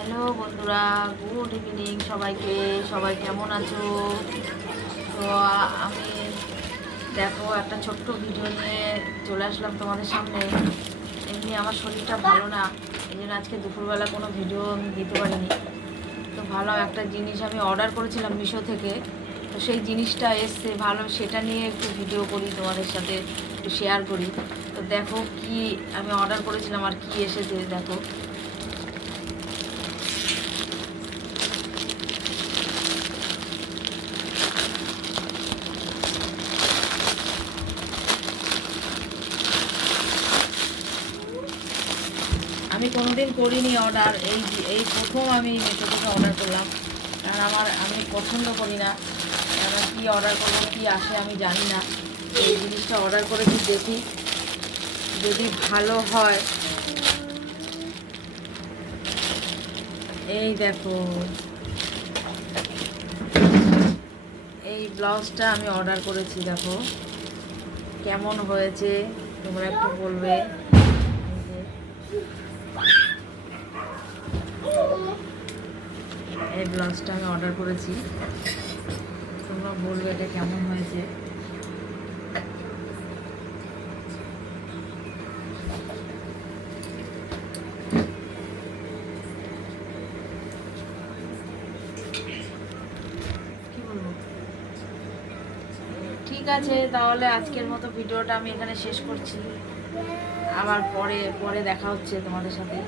Hello বন্ধুরা, good evening সবাইকে। সবাই কেমন আছো? তো আমি দেখো একটা ছোট্ট ভিডিও নিয়ে চলে আসলাম তোমাদের সামনে। এমনি আমার শরীরটা ভালো না, এই জন্য আজকে দুপুরবেলা কোনো ভিডিও আমি দিতে পারিনি। তো ভালো একটা জিনিস আমি অর্ডার করেছিলাম মিশো থেকে, তো সেই জিনিসটা এসছে ভালো, সেটা নিয়ে একটু ভিডিও করি তোমাদের সাথে, একটু শেয়ার করি। তো দেখো কি আমি অর্ডার করেছিলাম আর কি এসেছে দেখো। আমি কোনোদিন করিনি অর্ডার, এই প্রথম আমি মিশো থেকে অর্ডার করলাম। কারণ আমি পছন্দ করি না, আমার কী অর্ডার করবো কী আসে আমি জানি না। এই জিনিসটা অর্ডার করেছি, দেখি যদি ভালো হয়। এই দেখো, এই ব্লাউজটা আমি অর্ডার করেছি, দেখো কেমন হয়েছে তোমরা একটু বলবে। এই ব্লাউজটা আমি অর্ডার করেছি, তোমরা বলবে এটা কেমন হয়েছে। কি বলবো? ঠিক আছে, তাহলে আজকের মতো ভিডিওটা আমি এখানে শেষ করছি। আবার পরে পরে দেখা হচ্ছে তোমাদের সাথে।